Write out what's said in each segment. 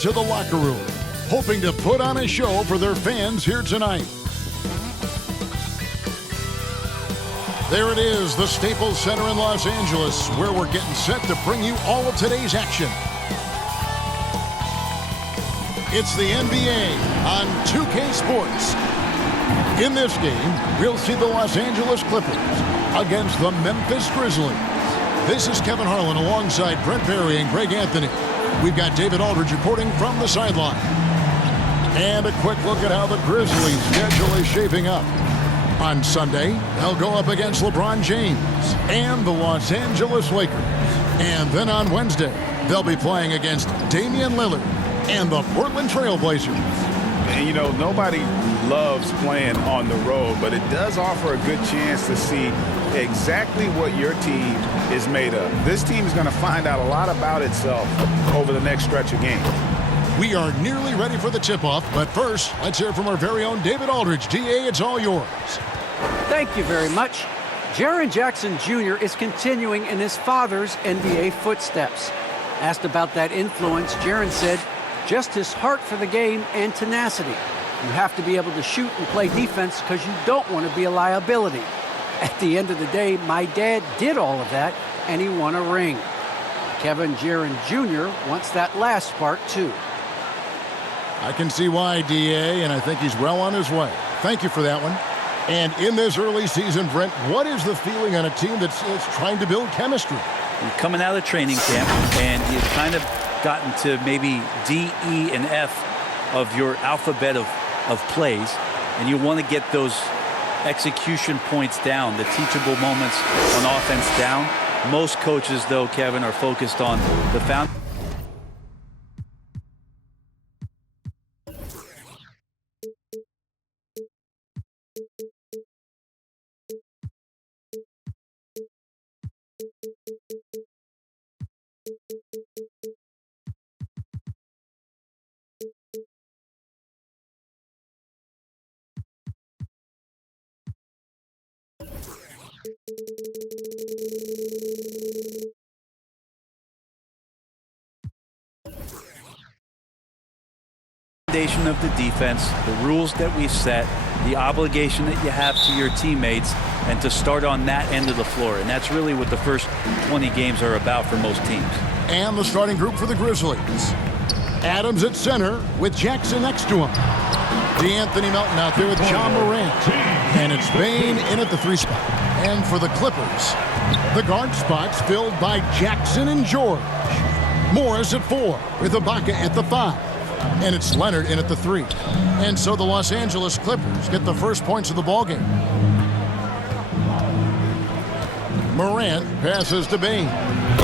to the locker room, hoping to put on a show for their fans here tonight. There it is, the Staples Center in Los Angeles, where we're getting set to bring you all of today's action. It's the NBA on 2K Sports. In this game, we'll see the Los Angeles Clippers against the Memphis Grizzlies. This is Kevin Harlan alongside Brent Barry and Greg Anthony. We've got David Aldridge reporting from the sideline. And a quick look at how the Grizzlies' schedule is shaping up. On Sunday, they'll go up against LeBron James and the Los Angeles Lakers. And then on Wednesday, they'll be playing against Damian Lillard and the Portland Trail Blazers. And, you know, nobody loves playing on the road, but it does offer a good chance to see exactly what your team is made of. This team is going to find out a lot about itself over the next stretch of games. We are nearly ready for the tip-off, but first, let's hear from our very own David Aldridge. DA, it's all yours. Thank you very much. Jaren Jackson Jr. is continuing in his father's NBA footsteps. Asked about that influence, Jaren said, just his heart for the game and tenacity. You have to be able to shoot and play defense because you don't want to be a liability. At the end of the day, my dad did all of that, and he won a ring. Kevin Jaren Jr. wants that last part, too. I can see why, DA, and I think he's well on his way. Thank you for that one. And in this early season, Brent, what is the feeling on a team that's trying to build chemistry? You're coming out of training camp, and you've kind of gotten to maybe D, E, and F of your alphabet of plays, and you want to get those execution points down, the teachable moments on offense down. Most coaches, though, Kevin, are focused on the foundation. Of the defense, the rules that we set, the obligation that you have to your teammates, and to start on that end of the floor. And that's really what the first 20 games are about for most teams. And the starting group for the Grizzlies. Adams at center with Jackson next to him. DeAnthony Melton out there with John Morant. And it's Bane in at the 3 spot. And for the Clippers, the guard spots filled by Jackson and George. Morris at 4 with Ibaka at the 5. And it's Leonard in at the 3. And so the Los Angeles Clippers get the first points of the ballgame. Morant passes to Bane.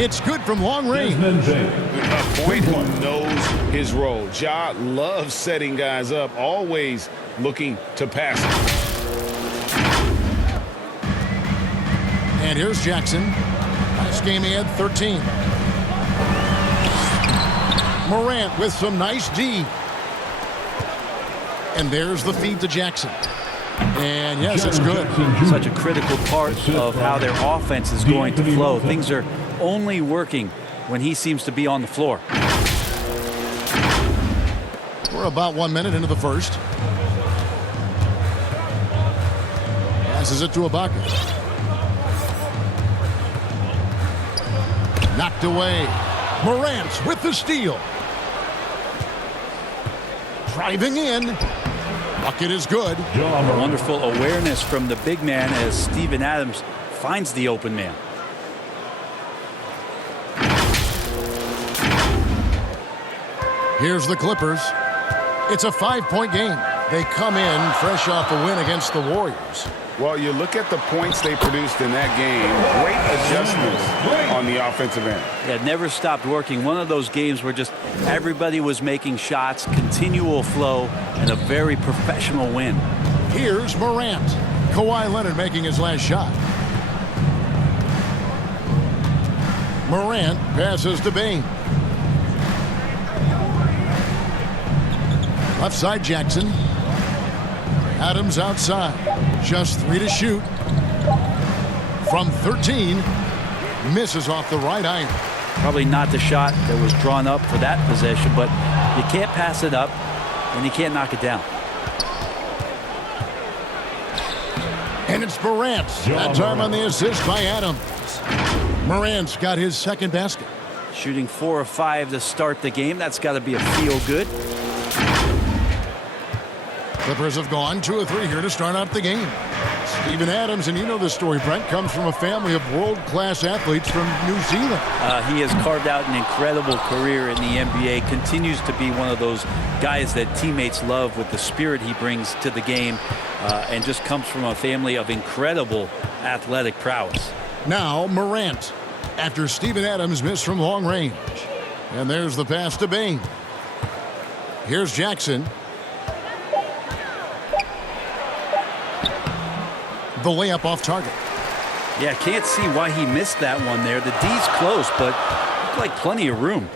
It's good from long range. A point who knows his role. Ja loves setting guys up, always looking to pass it. And here's Jackson. Last game he had 13. Morant with some nice D. And there's the feed to Jackson. And yes, it's good. Such a critical part of how their offense is going to flow. Things are only working when he seems to be on the floor. We're about 1 minute into the first. Passes it to Ibaka. Knocked away. Morant with the steal. Driving in. Bucket is good. Wonderful awareness from the big man as Steven Adams finds the open man. Here's the Clippers. It's a 5-point game. They come in fresh off a win against the Warriors. Well, you look at the points they produced in that game. Great adjustments on the offensive end. Yeah, never stopped working. One of those games where just everybody was making shots, continual flow, and a very professional win. Here's Morant. Kawhi Leonard making his last shot. Morant passes to Bane. Left side Jackson. Adams outside. Just 3 to shoot. From 13. Misses off the right iron. Probably not the shot that was drawn up for that possession, but You can't pass it up, and you can't knock it down. And it's Morant. That time on the assist by Adams. Morant's got his second basket. Shooting 4 of 5 to start the game. That's got to be a feel-good. Clippers have gone 2 of 3 here to start out the game. Steven Adams, and you know this story, Brent, comes from a family of world-class athletes from New Zealand. He has carved out an incredible career in the NBA. Continues to be one of those guys that teammates love with the spirit he brings to the game, and just comes from a family of incredible athletic prowess. Now Morant, after Steven Adams missed from long range. And there's the pass to Bain. Here's Jackson. The layup off target. Yeah, can't see why he missed that one there. The D's close, but looked like plenty of room.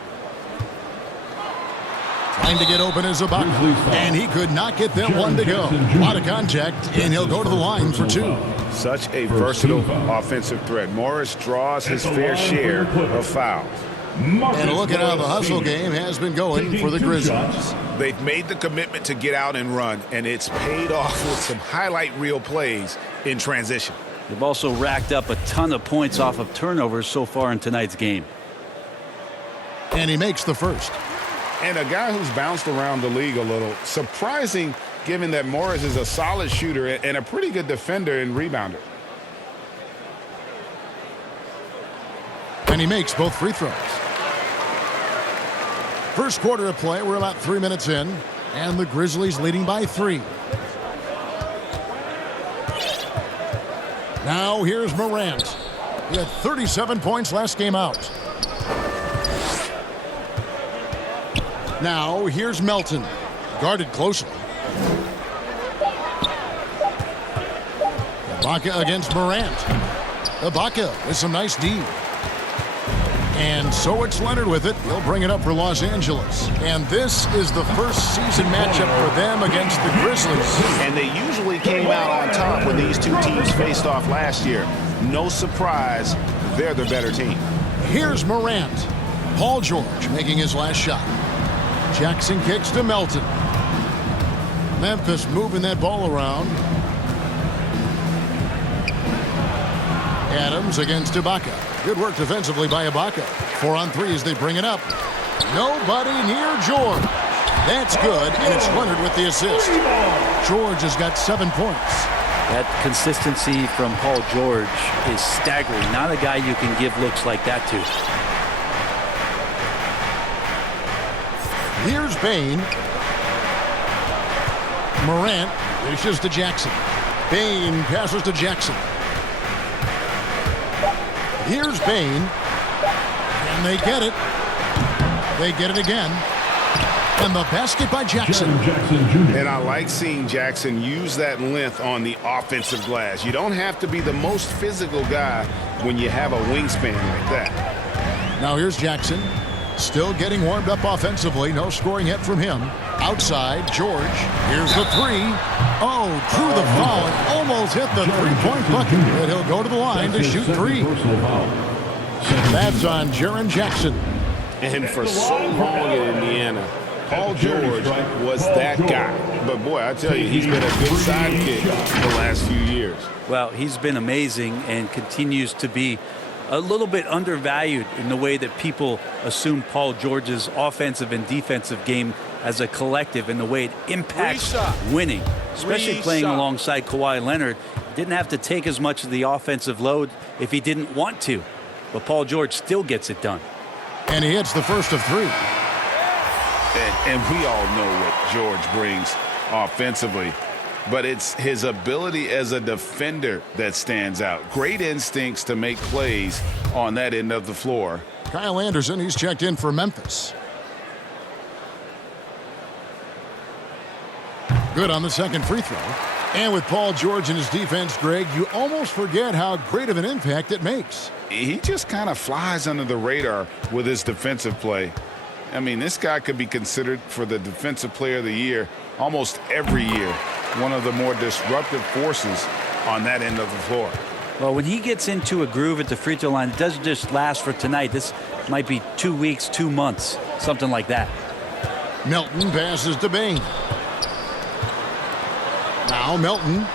Trying to get open is Ibaka, and he could not get that one to go. A lot of contact, and he'll go to the line for 2. Such a versatile offensive threat. Morris draws his fair share of fouls. And look at how the hustle game has been going for the Grizzlies. They've made the commitment to get out and run, and it's paid off with some highlight reel plays in transition. They've also racked up a ton of points off of turnovers so far in tonight's game. And he makes the first. And a guy who's bounced around the league a little. Surprising, given that Morris is a solid shooter and a pretty good defender and rebounder. And he makes both free throws. First quarter of play, we're about 3 minutes in, and the Grizzlies leading by 3. Now here's Morant. He had 37 points last game out. Now here's Melton, guarded closely. Ibaka against Morant. Ibaka with some nice D. And so it's Leonard with it. He'll bring it up for Los Angeles. And this is the first season matchup for them against the Grizzlies. And they usually came out on top when these two teams faced off last year. No surprise, they're the better team. Here's Morant. Paul George making his last shot. Jackson kicks to Melton. Memphis moving that ball around. Adams against Ibaka. Good work defensively by Ibaka. 4 on 3 as they bring it up. Nobody near George. That's good, and it's Leonard with the assist. George has got 7 points. That consistency from Paul George is staggering. Not a guy you can give looks like that to. Here's Bain. Morant dishes to Jackson. Bain passes to Jackson. Here's Bain. And they get it. They get it again. And the basket by Jackson. And I like seeing Jackson use that length on the offensive glass. You don't have to be the most physical guy when you have a wingspan like that. Now here's Jackson. Still getting warmed up offensively. No scoring yet from him. Outside, George. Here's the 3. Oh, drew the foul and almost hit the three-point bucket. But he'll go to the line to shoot 3. That's on Jaren Jackson. And for so long in Indiana, Paul George was that guy. But boy, I tell you, he's been a good sidekick the last few years. Well, he's been amazing and continues to be a little bit undervalued in the way that people assume Paul George's offensive and defensive game as a collective and the way it impacts winning, especially playing alongside Kawhi Leonard. Didn't have to take as much of the offensive load if he didn't want to, but Paul George still gets it done. And he hits the first of 3. And we all know what George brings offensively, but it's his ability as a defender that stands out. Great instincts to make plays on that end of the floor. Kyle Anderson, he's checked in for Memphis. Good on the second free throw. And with Paul George and his defense, Greg, you almost forget how great of an impact it makes. He just kind of flies under the radar with his defensive play. I mean, this guy could be considered for the Defensive Player of the Year almost every year. One of the more disruptive forces on that end of the floor. Well, when he gets into a groove at the free throw line, it doesn't just last for tonight. This might be 2 weeks, 2 months, something like that. Melton passes to Bain. Now Melton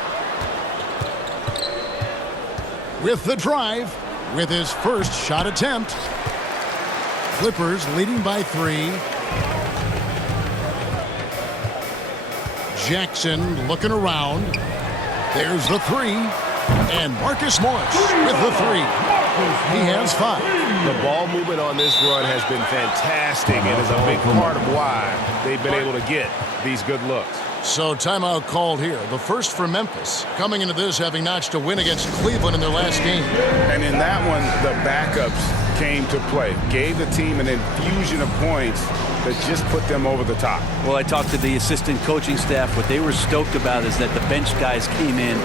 with the drive with his first shot attempt. Clippers leading by 3. Jackson looking around. There's the 3. And Marcus Morris with the 3. He has 5. The ball movement on this run has been fantastic. It is a big part of why they've been able to get these good looks. So timeout called here. The first for Memphis. Coming into this having notched a win against Cleveland in their last game. And in that one, the backups came to play. Gave the team an infusion of points that just put them over the top. Well, I talked to the assistant coaching staff. What they were stoked about is that the bench guys came in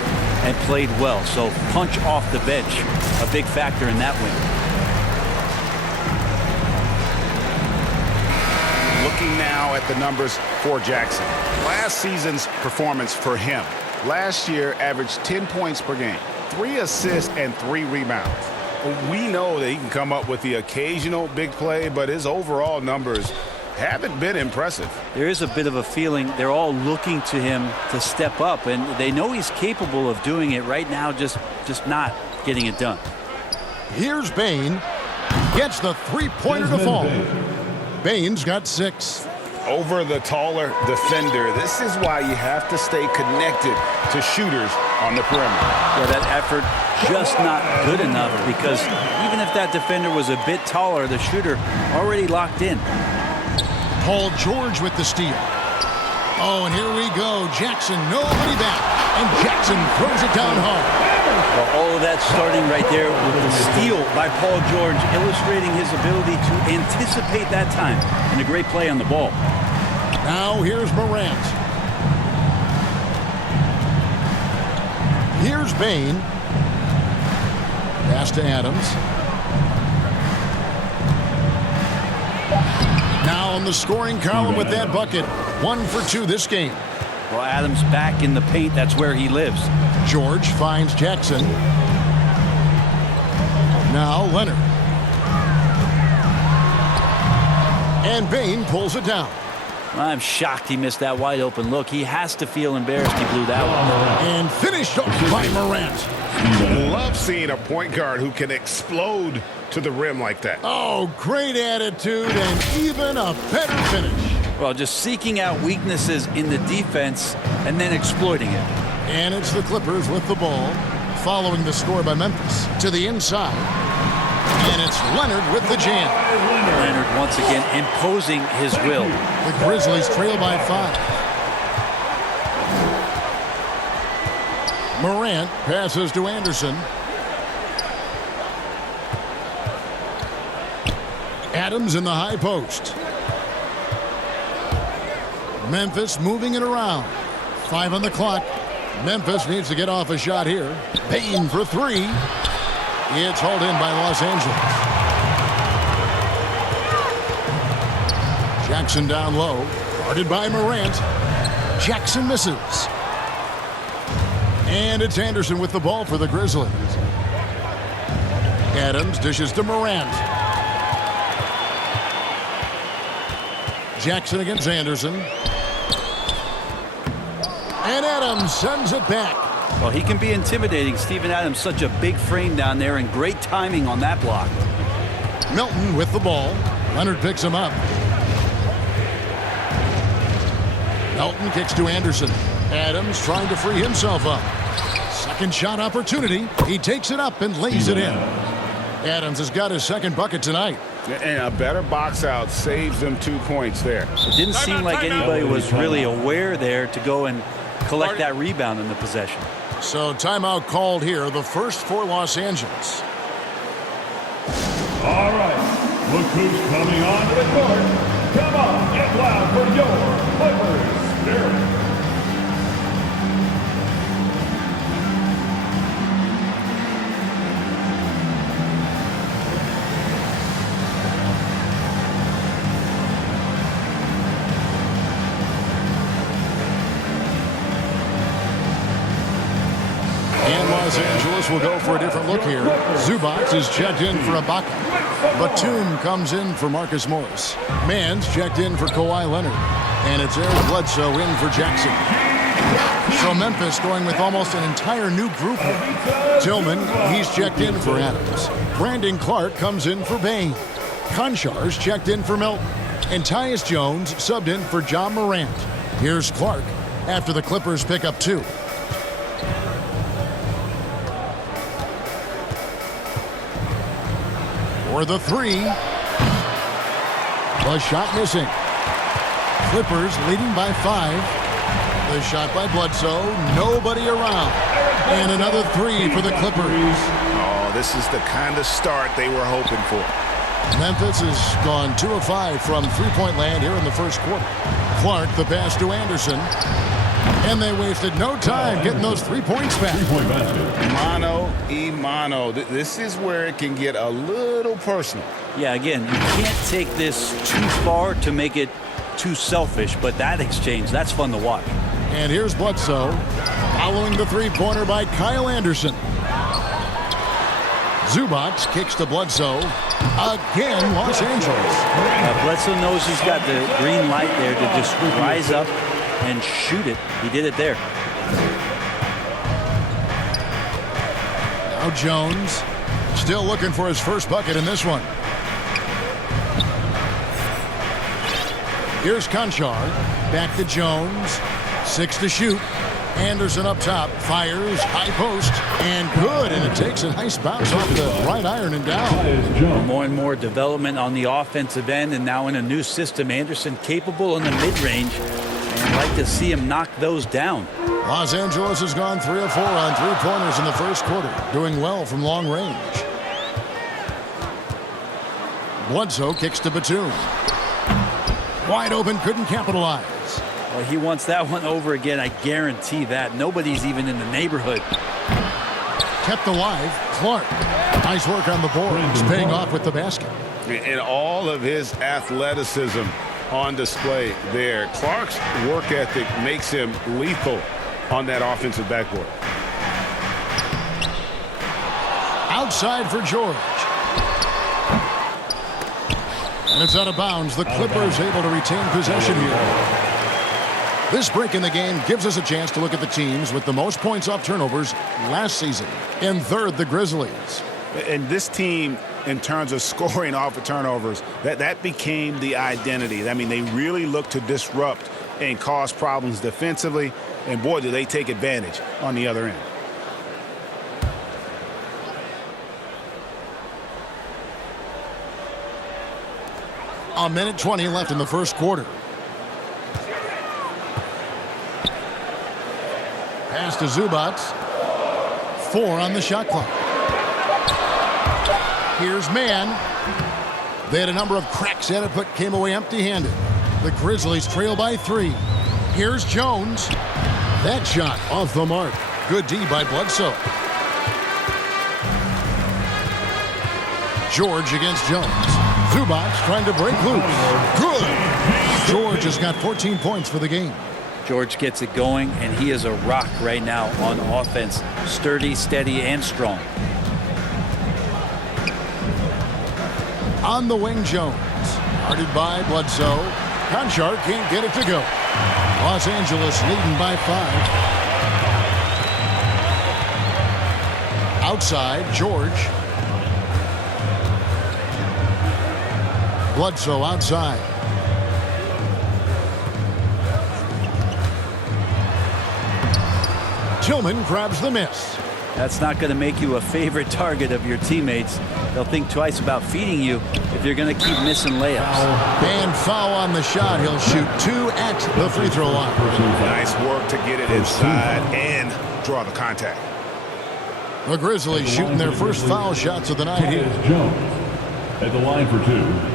and played well. So punch off the bench, a big factor in that win. Looking now at the numbers for Jackson. Last season's performance for him. Last year averaged 10 points per game, 3 assists and 3 rebounds. We know that he can come up with the occasional big play, but his overall numbers haven't been impressive. There is a bit of a feeling they're all looking to him to step up, and they know he's capable of doing it right now, just not getting it done. Here's Bain. Gets the three-pointer to fall. Bain's got 6. Over the taller defender. This is why you have to stay connected to shooters on the perimeter. Yeah, that effort just not good enough, because even if that defender was a bit taller, the shooter already locked in. Paul George with the steal. Oh, and here we go. Jackson, nobody back. And Jackson throws it down hard. Well, all of that starting right there with the steal by Paul George, illustrating his ability to anticipate that time. And a great play on the ball. Now here's Morant. Here's Bain. Pass to Adams. Now on the scoring column with that bucket. 1 for 2 this game. Well, Adams back in the paint. That's where he lives. George finds Jackson. Now Leonard. And Bain pulls it down. I'm shocked he missed that wide open look. He has to feel embarrassed he blew that one. And finished off by Morant. Love seeing a point guard who can explode to the rim like that. Oh, great attitude and even a better finish. Well, just seeking out weaknesses in the defense and then exploiting it. And it's the Clippers with the ball, following the score by Memphis to the inside. And it's Leonard with the jam. Leonard once again imposing his will. The Grizzlies trail by 5. Morant passes to Anderson. Adams in the high post. Memphis moving it around. 5 on the clock. Memphis needs to get off a shot here. Bain for 3. It's hauled in by Los Angeles. Jackson down low. Guarded by Morant. Jackson misses. And it's Anderson with the ball for the Grizzlies. Adams dishes to Morant. Jackson against Anderson. And Adams sends it back. Well, he can be intimidating. Steven Adams, such a big frame down there, and great timing on that block. Melton with the ball. Leonard picks him up. Melton kicks to Anderson. Adams trying to free himself up. Second shot opportunity. He takes it up and lays it in. Adams has got his second bucket tonight. And a better box out saves them 2 points there. It didn't seem like anybody was really aware there to go and collect that rebound in the possession. So timeout called here, the first for Los Angeles. All right, look who's coming onto the court. Come on, get loud for your Clippers Spirit. Los Angeles will go for a different look here. Zubac is checked in for Ibaka. Batum comes in for Marcus Morris. Mann's checked in for Kawhi Leonard. And it's Eric Bledsoe in for Jackson. So Memphis going with almost an entire new group here. Tillman, he's checked in for Adams. Brandon Clark comes in for Bain. Konchar's checked in for Milton. And Tyus Jones subbed in for John Morant. Here's Clark after the Clippers pick up 2. For the 3. The shot missing. Clippers leading by 5. The shot by Bledsoe. Nobody around. And another 3 for the Clippers. Oh, this is the kind of start they were hoping for. Memphis has gone 2 of 5 from three-point land here in the first quarter. Clark the pass to Anderson. And they wasted no time getting those 3 points back. 3-point basket. Mano y mano. This is where it can get a little personal. Yeah, again, you can't take this too far to make it too selfish, but that exchange, that's fun to watch. And here's Bledsoe following the three-pointer by Kyle Anderson. Zubac kicks to Bledsoe. Again, Los Angeles. Bledsoe knows he's got the green light there to just rise up and shoot it. He did it there. Now Jones still looking for his first bucket in this one. Here's Konchar. Back to Jones. 6 to shoot. Anderson up top. Fires. High post. And good. And it takes a nice bounce off the right iron and down. More and more development on the offensive end, and now in a new system. Anderson capable in the mid-range. And I'd like to see him knock those down. Los Angeles has gone 3 of 4 on three-pointers in the first quarter. Doing well from long range. Bledsoe kicks to Batum. Wide open, couldn't capitalize. Well, he wants that one over again. I guarantee that. Nobody's even in the neighborhood. Kept alive. Clark. Nice work on the boards. Paying off with the basket. And all of his athleticism on display there. Clark's work ethic makes him lethal on that offensive backboard. Outside for George. And it's out of bounds. The Clippers able to retain possession here. This break in the game gives us a chance to look at the teams with the most points off turnovers last season. In third, the Grizzlies. And this team, in terms of scoring off of turnovers, that became the identity. I mean, they really look to disrupt and cause problems defensively. And boy, do they take advantage on the other end. A minute 20 left in the first quarter. Pass to Zubac. 4 on the shot clock. Here's Mann. They had a number of cracks at it, but came away empty-handed. The Grizzlies trail by 3. Here's Jones. That shot off the mark. Good D by Bledsoe. George against Jones. Zubac trying to break loose. Good. George has got 14 points for the game. George gets it going, and he is a rock right now on offense. Sturdy, steady, and strong. On the wing, Jones. Guarded by Bledsoe. Konchar can't get it to go. Los Angeles leading by 5. Outside, George. Bledsoe outside. Tillman grabs the miss. That's not going to make you a favorite target of your teammates. They'll think twice about feeding you if you're going to keep missing layups. And foul on the shot. He'll shoot 2 at the free throw line. Nice work to get it inside and draw the contact. The Grizzlies shooting their first foul shots of the night here. Jones at the line for 2.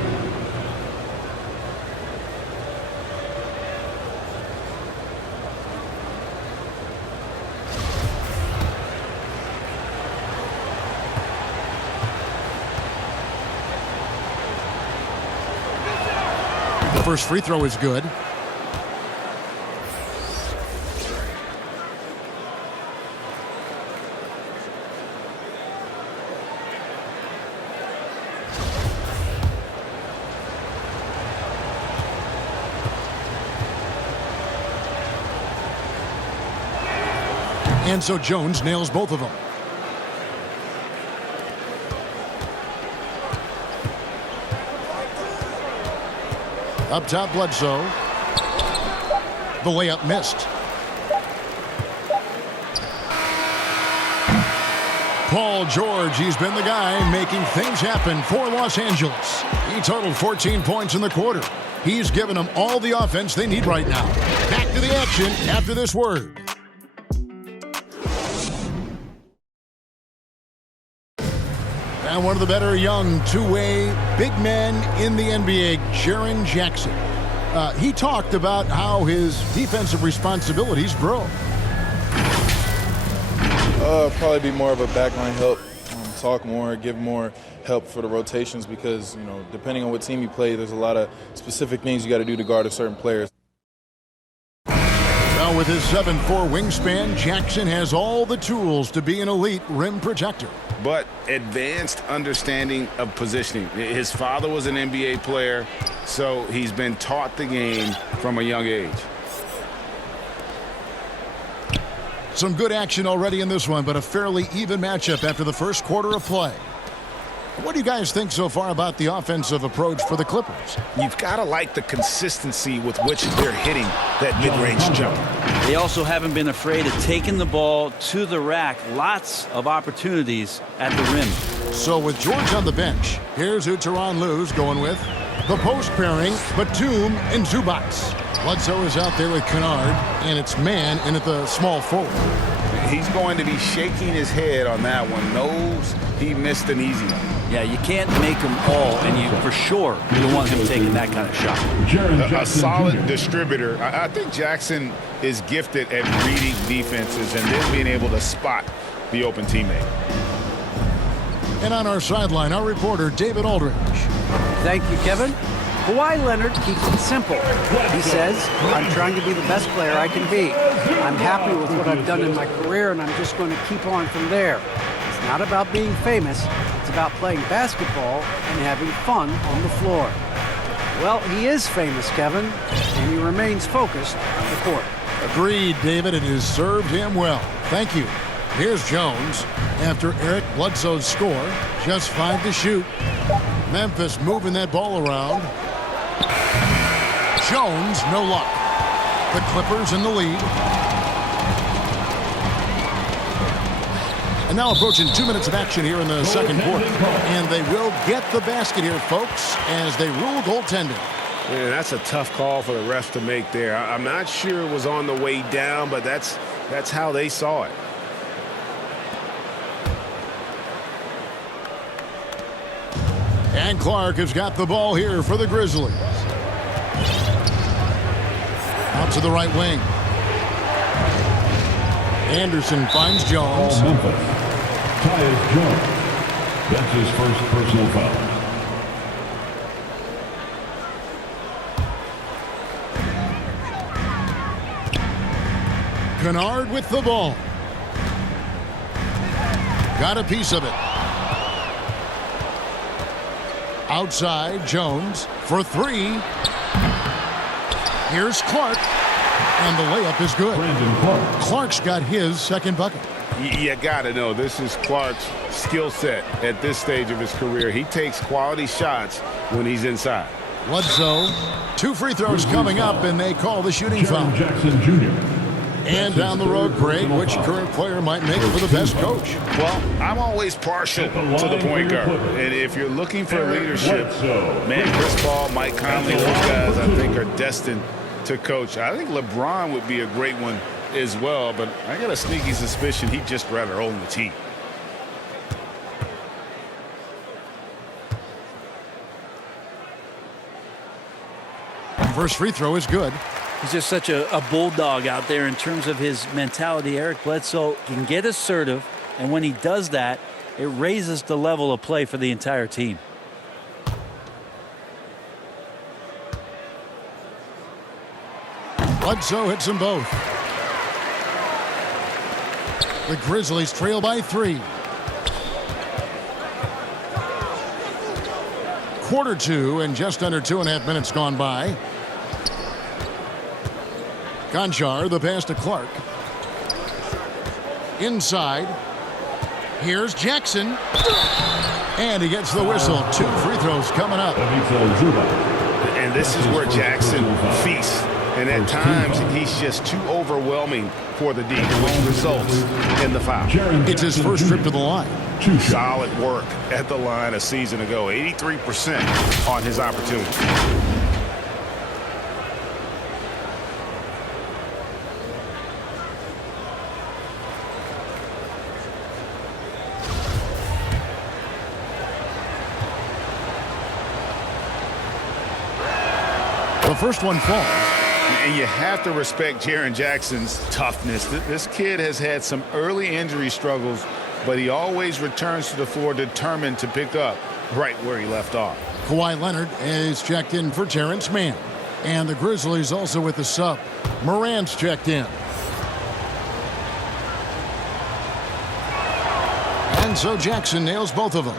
The first free throw is good. And so Jones nails both of them. Up top, Bledsoe. The layup missed. Paul George, he's been the guy making things happen for Los Angeles. He totaled 14 points in the quarter. He's given them all the offense they need right now. Back to the action after this word. And one of the better young two-way big men in the NBA, Jaren Jackson. He talked about how his defensive responsibilities grow. Probably be more of a backline help, talk more, give more help for the rotations because, you know, depending on what team you play, there's a lot of specific things you got to do to guard a certain player. Well, with his 7'4" wingspan, Jackson has all the tools to be an elite rim protector. But advanced understanding of positioning. His father was an NBA player, so he's been taught the game from a young age. Some good action already in this one, but a fairly even matchup after the first quarter of play. What do you guys think so far about the offensive approach for the Clippers? You've got to like the consistency with which they're hitting that mid-range jump. They also haven't been afraid of taking the ball to the rack. Lots of opportunities at the rim. So with George on the bench, here's who Tyronn Lue's going with. The post pairing, Batum and Zubac. Bledsoe is out there with Kennard, and it's man in at the small forward. He's going to be shaking his head on that one. Knows he missed an easy one. Yeah, you can't make them all, and you for sure you don't want him taking that kind of shot. A solid distributor. I think Jackson is gifted at reading defenses and then being able to spot the open teammate. And on our sideline, our reporter, David Aldridge. Thank you, Kevin. Kawhi Leonard keeps it simple. He says, I'm trying to be the best player I can be. I'm happy with what I've done in my career, and I'm just going to keep on from there. It's not about being famous. It's about playing basketball and having fun on the floor. Well, he is famous, Kevin, and he remains focused on the court. Agreed, David. It has served him well. Thank you. Here's Jones after Eric Bledsoe's score. Just 5 to shoot. Memphis moving that ball around. Jones, no luck. The Clippers in the lead. And now approaching 2 minutes of action here in the second quarter. And they will get the basket here, folks, as they rule goaltending. Man, that's a tough call for the refs to make there. I'm not sure it was on the way down, but that's how they saw it. And Clark has got the ball here for the Grizzlies. Out to the right wing. Anderson finds Jones. Memphis. Tyus Jones. That's his first personal foul. Kennard with the ball. Got a piece of it. Outside, Jones for 3. Here's Clark. And the layup is good. Clark's got his second bucket. You got to know this is Clark's skill set at this stage of his career. He takes quality shots when he's inside. Bledsoe, 2 free throws coming up, and they call the shooting foul. Jackson Jr. And down the road, Greg, which current player might make for the best coach? Well, I'm always partial to the point guard. And if you're looking for leadership, man, Chris Paul, Mike Conley, those guys I think are destined to coach. I think LeBron would be a great one as well, but I got a sneaky suspicion he'd just rather own the team. First free throw is good. He's just such a bulldog out there in terms of his mentality. Eric Bledsoe can get assertive, and when he does that, it raises the level of play for the entire team. Bledsoe hits them both. The Grizzlies trail by 3. Quarter 2 and just under 2.5 minutes gone by. Gonchar, the pass to Clark. inside. Here's Jackson. And he gets the whistle. 2 free throws coming up. And this is where Jackson feasts. And at times, he's just too overwhelming for the D, which results in the foul. It's his first trip to the line. Solid work at the line a season ago. 83% on his opportunity. The first one falls. And you have to respect Jaren Jackson's toughness. This kid has had some early injury struggles, but he always returns to the floor determined to pick up right where he left off. Kawhi Leonard is checked in for Terrence Mann. And the Grizzlies also with the sub. Morant's checked in. And so Jackson nails both of them.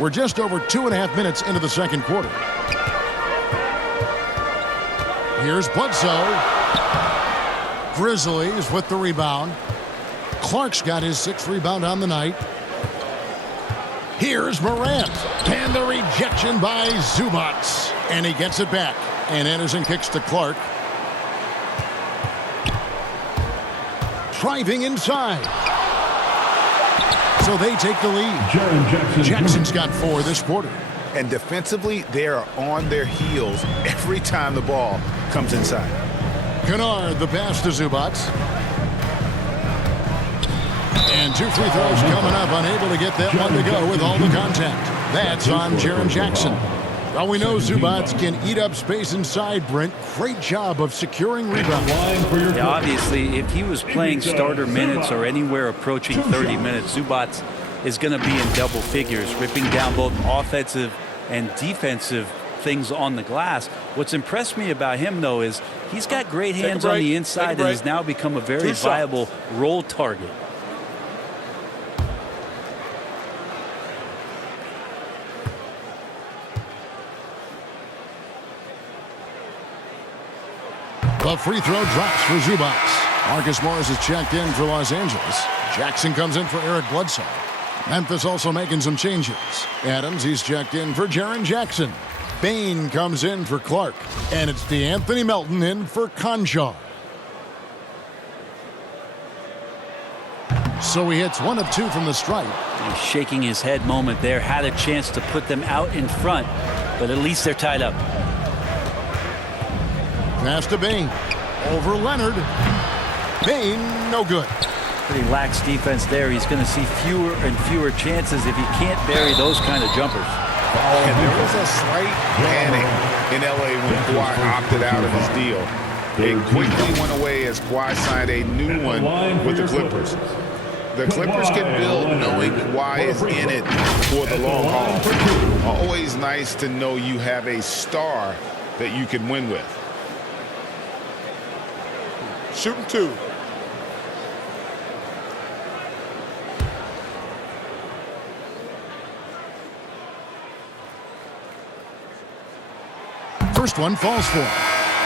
We're just over 2.5 minutes into the second quarter. Here's Bledsoe. Grizzlies with the rebound. Clark's got his 6th rebound on the night. Here's Morant. And the rejection by Zubac. And he gets it back. And Anderson kicks to Clark. Driving inside. So they take the lead. Jackson's got 4 this quarter. And defensively, they are on their heels every time the ball comes inside. Garnered the pass to Zubac. And 2 free throws coming up. Unable to get that one to go with all the contact. That's on Jaren Jackson. Well, we know Zubac can eat up space inside, Brent. Great job of securing rebounds. Yeah, obviously, if he was playing starter minutes or anywhere approaching 30 minutes, Zubac is going to be in double figures, ripping down both offensive and defensive things on the glass. What's impressed me about him, though, is he's got great hands on the inside and has now become a very viable role target. The free throw drops for Zubac. Marcus Morris is checked in for Los Angeles. Jackson comes in for Eric Bledsoe. Memphis also making some changes. Adams, he's checked in for Jaren Jackson. Bain comes in for Clark. And it's DeAnthony Melton in for Conjar. So he hits 1 of 2 from the stripe. He's shaking his head moment there. Had a chance to put them out in front, but at least they're tied up. Pass to Bain. Over Leonard. Bain, no good. Pretty lax defense there. He's going to see fewer and fewer chances if he can't bury those kind of jumpers. And there was a slight panic in L.A. when Kawhi opted out of his deal. It quickly went away as Kawhi signed a new one with the Clippers. The Clippers can build knowing Kawhi is in it for the long haul. Always nice to know you have a star that you can win with. Shooting 2. First one falls for him.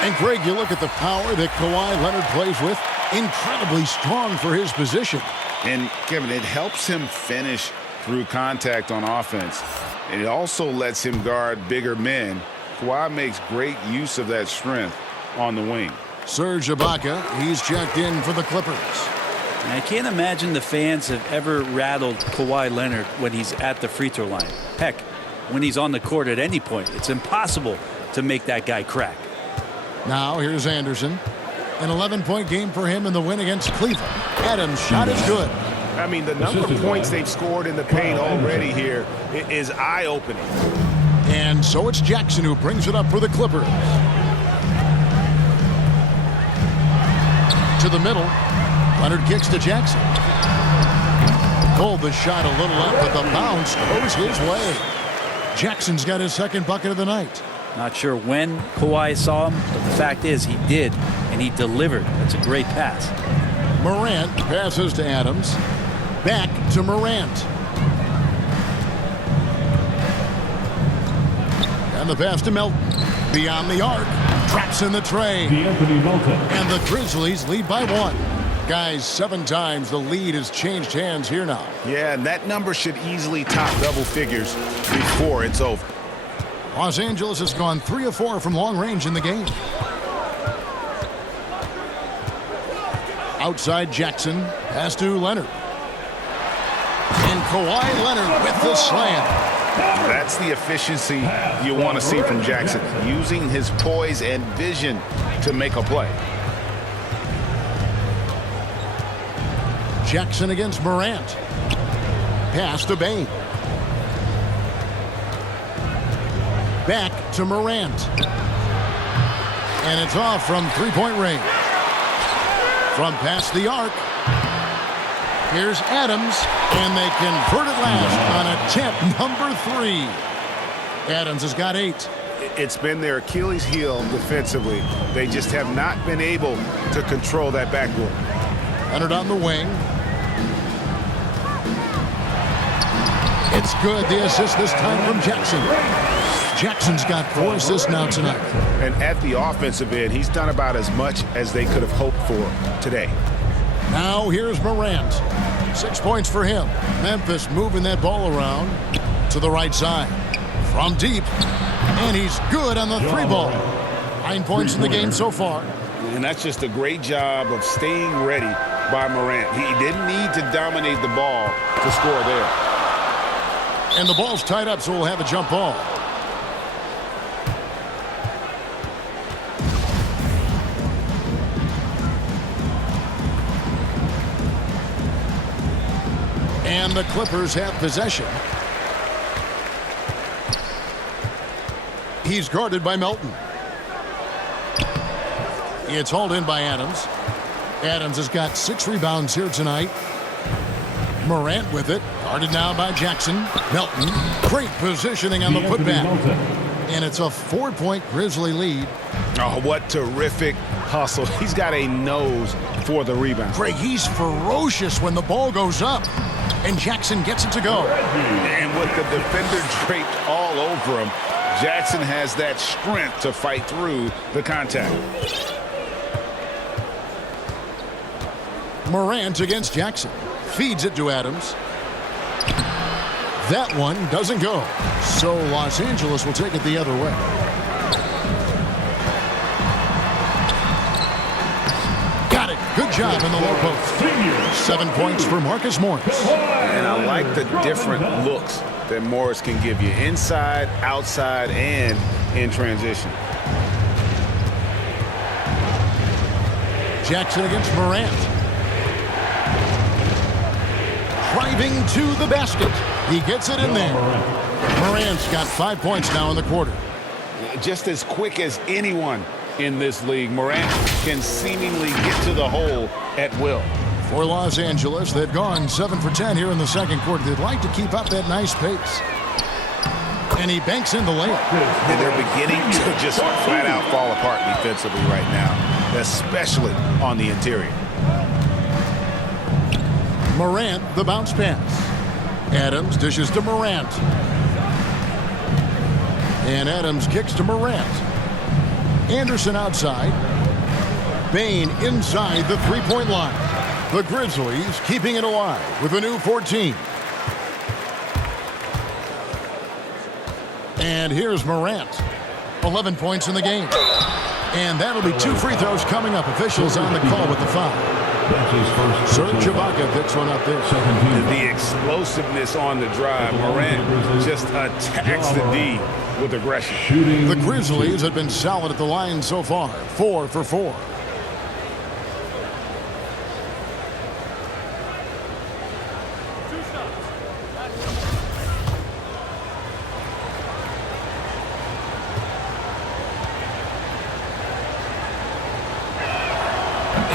And Greg, you look at the power that Kawhi Leonard plays with. Incredibly strong for his position. And Kevin, it helps him finish through contact on offense. And it also lets him guard bigger men. Kawhi makes great use of that strength on the wing. Serge Ibaka, he's checked in for the Clippers. I can't imagine the fans have ever rattled Kawhi Leonard when he's at the free throw line. Heck, when he's on the court at any point, it's impossible to make that guy crack. Now here's Anderson. An 11-point game for him in the win against Cleveland. Adams' shot is good. I mean, the number of points they've scored in the paint already here is eye-opening. And so it's Jackson who brings it up for the Clippers. To the middle. Leonard kicks to Jackson. Pulled the shot a little out, but the bounce goes his way. Jackson's got his 2nd bucket of the night. Not sure when Kawhi saw him, but the fact is he did, and he delivered. That's a great pass. Morant passes to Adams. Back to Morant. And the pass to Melton. Beyond the arc. Traps in the tray. DeAnthony Melton. And the Grizzlies lead by 1. Guys, 7 times the lead has changed hands here now. Yeah, and that number should easily top double figures before it's over. Los Angeles has gone 3 of 4 from long range in the game. Outside Jackson, pass to Leonard. And Kawhi Leonard with the slam. That's the efficiency you want to see from Jackson, using his poise and vision to make a play. Jackson against Morant. Pass to Bain. Back to Morant. And it's off from three-point range. From past the arc. Here's Adams, and they convert it last on attempt number 3. Adams has got 8. It's been their Achilles heel defensively. They just have not been able to control that backboard. Leonard on the wing. It's good. The assist this time from Jackson. Jackson's got 4 assists now tonight. And at the offensive end, he's done about as much as they could have hoped for today. Now here's Morant. 6 points for him. Memphis moving that ball around to the right side. From deep. And he's good on the 3-ball. 9 points in the game so far. And that's just a great job of staying ready by Morant. He didn't need to dominate the ball to score there. And the ball's tied up, so we'll have a jump ball. And the Clippers have possession. He's guarded by Melton. It's hauled in by Adams. Adams has got 6 rebounds here tonight. Morant with it. Guarded now by Jackson. Melton. Great positioning on the putback. And it's a 4-point Grizzly lead. Oh, what terrific hustle. He's got a nose for the rebound. Greg, he's ferocious when the ball goes up. And Jackson gets it to go. And with the defender draped all over him, Jackson has that strength to fight through the contact. Morant against Jackson. Feeds it to Adams. That one doesn't go. So Los Angeles will take it the other way. Got it. Good job in the low post. 7 points for Marcus Morris. And I like the different looks that Morris can give you. Inside, outside, and in transition. Jackson against Morant. Driving to the basket. He gets it in there. Morant's got 5 points now in the quarter. Just as quick as anyone in this league, Morant can seemingly get to the hole at will. For Los Angeles, they've gone 7 for 10 here in the second quarter. They'd like to keep up that nice pace. And he banks in the layup. And they're beginning to just flat out fall apart defensively right now, especially on the interior. Morant, the bounce pass. Adams dishes to Morant. And Adams kicks to Morant. Anderson outside. Bain inside the three-point line. The Grizzlies keeping it alive with a new 14. And here's Morant. 11 points in the game. And that'll be 2 free throws coming up. Officials on the call with the foul. Serge Ibaka picks one up there. The explosiveness on the drive. Morant just attacks the D with aggression. The Grizzlies have been solid at the line so far. 4 for 4.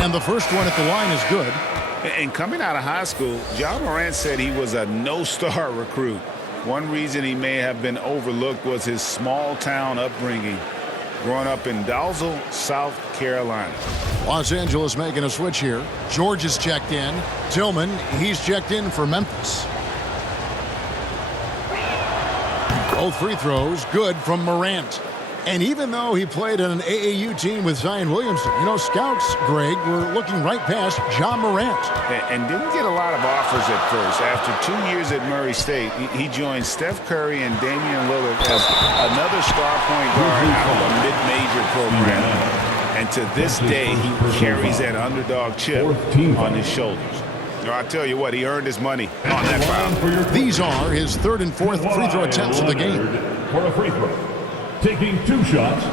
And the first one at the line is good. And coming out of high school, John Morant said he was a no-star recruit. One reason he may have been overlooked was his small-town upbringing, growing up in Dalzell, South Carolina. Los Angeles making a switch here. George is checked in. Tillman, he's checked in for Memphis. Both free throws good from Morant. And even though he played on an AAU team with Zion Williamson, scouts, Greg, were looking right past John Morant. And didn't get a lot of offers at first. After 2 years at Murray State, he joined Steph Curry and Damian Lillard as another star point guard out of a mid-major program. And to this day, he carries that underdog chip on his shoulders. I tell you what, he earned his money on that foul. These are his third and fourth free throw attempts of the game. For a free throw. Taking 2 shots.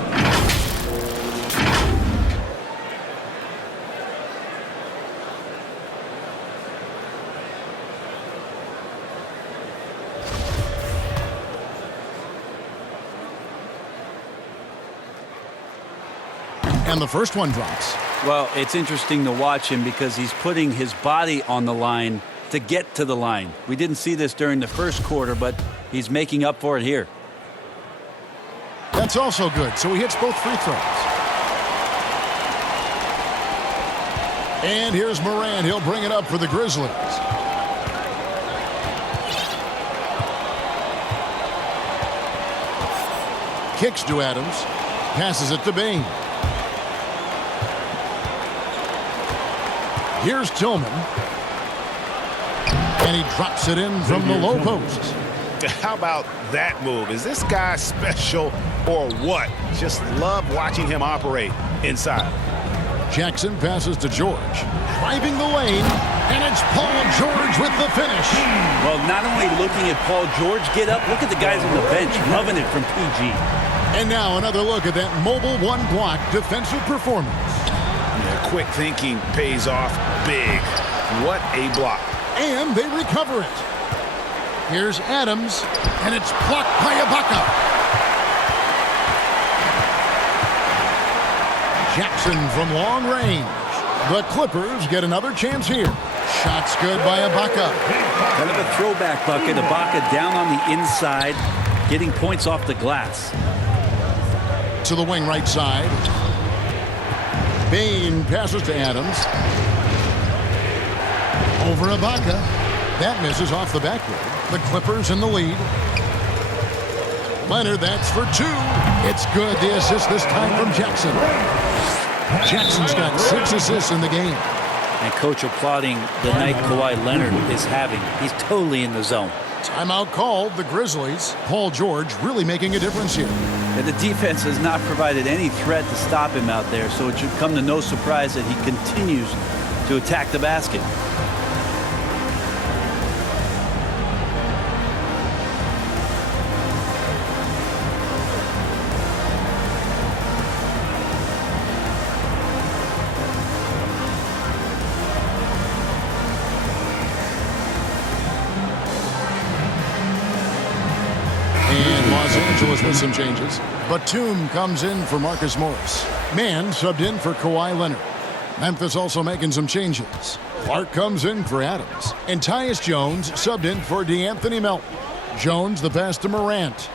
And the first one drops. Well, it's interesting to watch him because he's putting his body on the line to get to the line. We didn't see this during the first quarter, but he's making up for it here. That's also good, so he hits both free throws. And here's Morant. He'll bring it up for the Grizzlies. Kicks to Adams. Passes it to Bain. Here's Tillman. And he drops it in from the low post. How about that move? Is this guy special or what? Just love watching him operate inside. Jackson passes to George. Driving the lane. And it's Paul George with the finish. Well, not only looking at Paul George get up, look at the guys on the bench loving it from PG. And now another look at that mobile one-block defensive performance. Yeah, quick thinking pays off big. What a block. And they recover it. Here's Adams, and it's blocked by Ibaka. Jackson from long range. The Clippers get another chance here. Shot's good by Ibaka. Kind of a throwback bucket. Ibaka down on the inside, getting points off the glass. To the wing right side. Bain passes to Adams. Over Ibaka. That misses off the backboard. The Clippers in the lead. Leonard, that's for 2. It's good. The assist this time from Jackson. Jackson's got 6 assists in the game. And coach applauding the night Kawhi Leonard is having. He's totally in the zone. Timeout called. The Grizzlies. Paul George really making a difference here. And the defense has not provided any threat to stop him out there, so it should come to no surprise that he continues to attack the basket. With some changes. Batum comes in for Marcus Morris. Mann subbed in for Kawhi Leonard. Memphis also making some changes. Clark comes in for Adams. And Tyus Jones subbed in for DeAnthony Melton. Jones the pass to Morant.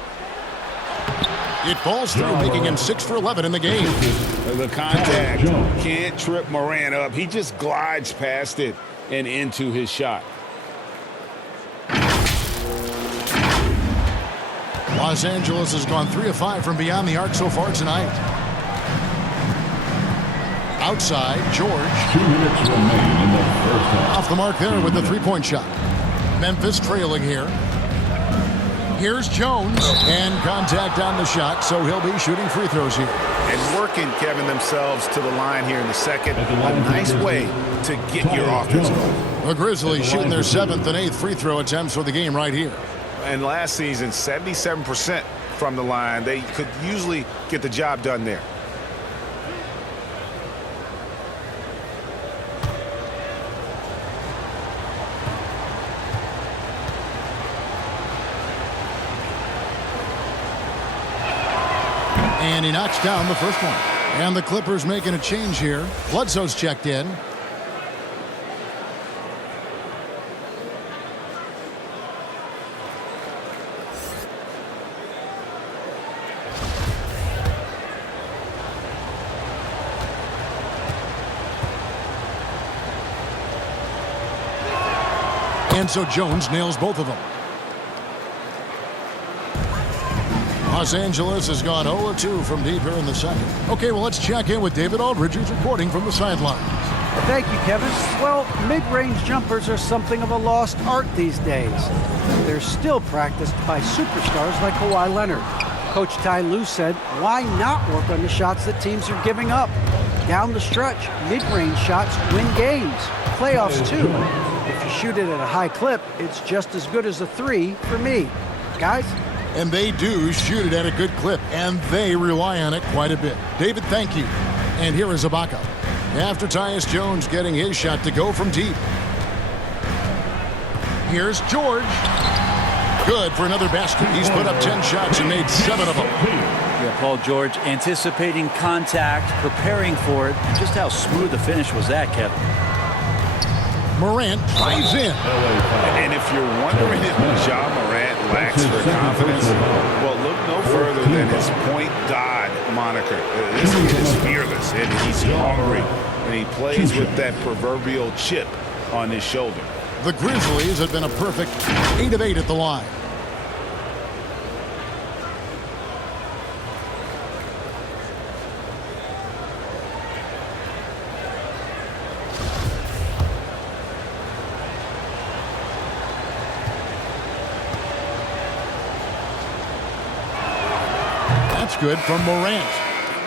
It falls through, making him 6 for 11 in the game. The contact can't trip Morant up. He just glides past it and into his shot. Los Angeles has gone 3 of 5 from beyond the arc so far tonight. Outside, George. 2 minutes remain in the first half. Off the mark there with the three-point shot. Memphis trailing here. Here's Jones. And contact on the shot, so he'll be shooting free throws here. And working, Kevin, themselves to the line here in the second. A nice way to get your offense going. The Grizzlies shooting their 7th and 8th free throw attempts for the game right here. And last season, 77% from the line. They could usually get the job done there. And he knocks down the first one. And the Clippers making a change here. Bledsoe's checked in. And so Jones nails both of them. Los Angeles has gone 0-2 from deep here in the second. Okay, well, let's check in with David Aldridge, who's reporting from the sidelines. Thank you, Kevin. Well, mid-range jumpers are something of a lost art these days. They're still practiced by superstars like Kawhi Leonard. Coach Ty Lue said, why not work on the shots that teams are giving up? Down the stretch, mid-range shots win games. Playoffs, too. If you shoot it at a high clip, it's just as good as a three for me. Guys? And they do shoot it at a good clip, and they rely on it quite a bit. David, thank you. And here is Ibaka. After Tyus Jones getting his shot to go from deep. Here's George. Good for another basket. He's put up 10 shots and made 7 of them. Yeah, Paul George anticipating contact, preparing for it. Just how smooth the finish was that, Kevin. Morant drives in. And if you're wondering if Ja Morant lacks for confidence, well, look no further than his point guard moniker. This kid is fearless, and he's hungry, and he plays with that proverbial chip on his shoulder. The Grizzlies have been a perfect 8 of 8 at the line. That's good from Morant.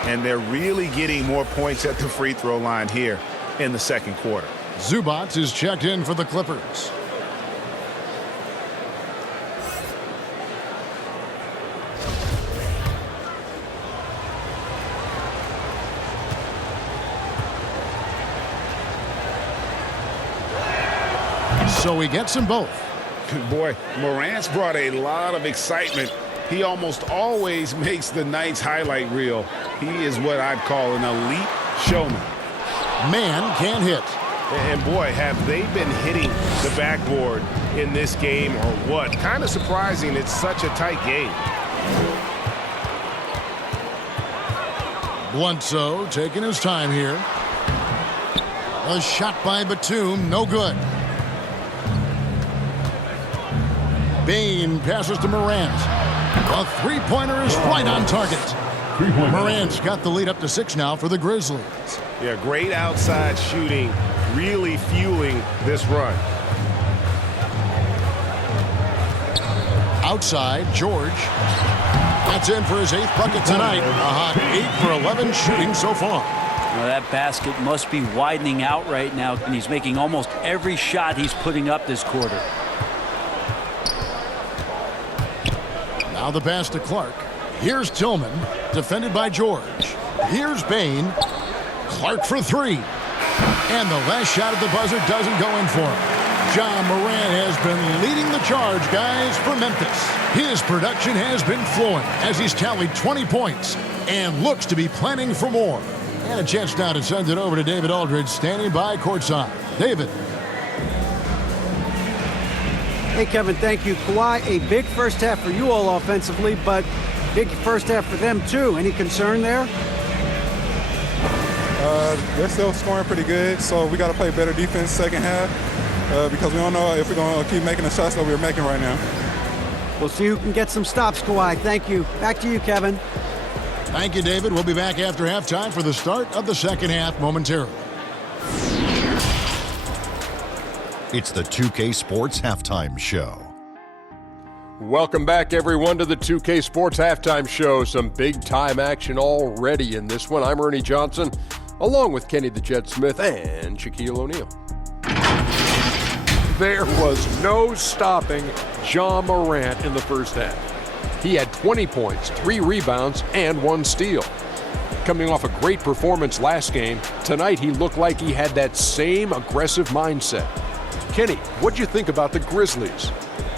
And they're really getting more points at the free throw line here in the second quarter. Zubac is checked in for the Clippers. So he gets them both. Boy, Morant's brought a lot of excitement. He almost always makes the night's highlight reel. He is what I'd call an elite showman. Man can't hit. And boy, have they been hitting the backboard in this game or what? Kind of surprising it's such a tight game. Bledsoe taking his time here. A shot by Batum, no good. Bane passes to Morant. A three-pointer is right on target. Morant's got the lead up to 6 now for the Grizzlies. Yeah, great outside shooting, really fueling this run. Outside, George. That's in for his 8th bucket tonight. A hot 8 for 11 shooting so far. Now that basket must be widening out right now, and he's making almost every shot he's putting up this quarter. Now the pass to Clark. Here's Tillman, defended by George. Here's Bane. Clark for 3. And the last shot at the buzzer doesn't go in for him. Ja Morant has been leading the charge, guys, for Memphis. His production has been flowing as he's tallied 20 points and looks to be planning for more. And a chance now to send it over to David Aldridge, standing by courtside. David. Hey, Kevin, thank you. Kawhi, a big first half for you all offensively, but big first half for them, too. Any concern there? They're still scoring pretty good, so we got to play better defense second half because we don't know if we're going to keep making the shots that we're making right now. We'll see who can get some stops, Kawhi. Thank you. Back to you, Kevin. Thank you, David. We'll be back after halftime for the start of the second half momentarily. It's the 2K Sports Halftime Show. Welcome back, everyone, to the 2K Sports Halftime Show. Some big-time action already in this one. I'm Ernie Johnson, along with Kenny the Jet Smith and Shaquille O'Neal. There was no stopping Ja Morant in the first half. He had 20 points, 3 rebounds, and 1 steal. Coming off a great performance last game, tonight he looked like he had that same aggressive mindset. Kenny, what'd you think about the Grizzlies?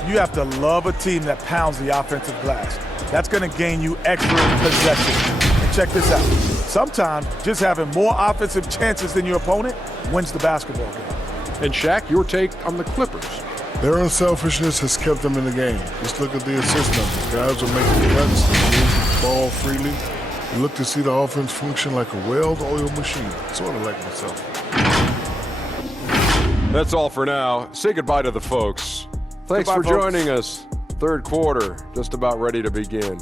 You have to love a team that pounds the offensive glass. That's going to gain you extra possession. And check this out. Sometimes just having more offensive chances than your opponent wins the basketball game. And Shaq, your take on the Clippers? Their unselfishness has kept them in the game. Just look at the assist numbers. Guys are making cuts, the ball freely. You look to see the offense function like a well-oiled machine, sort of like myself. That's all for now. Say goodbye to the folks. Thanks Goodbye, for folks. joining us. Third quarter, just about ready to begin.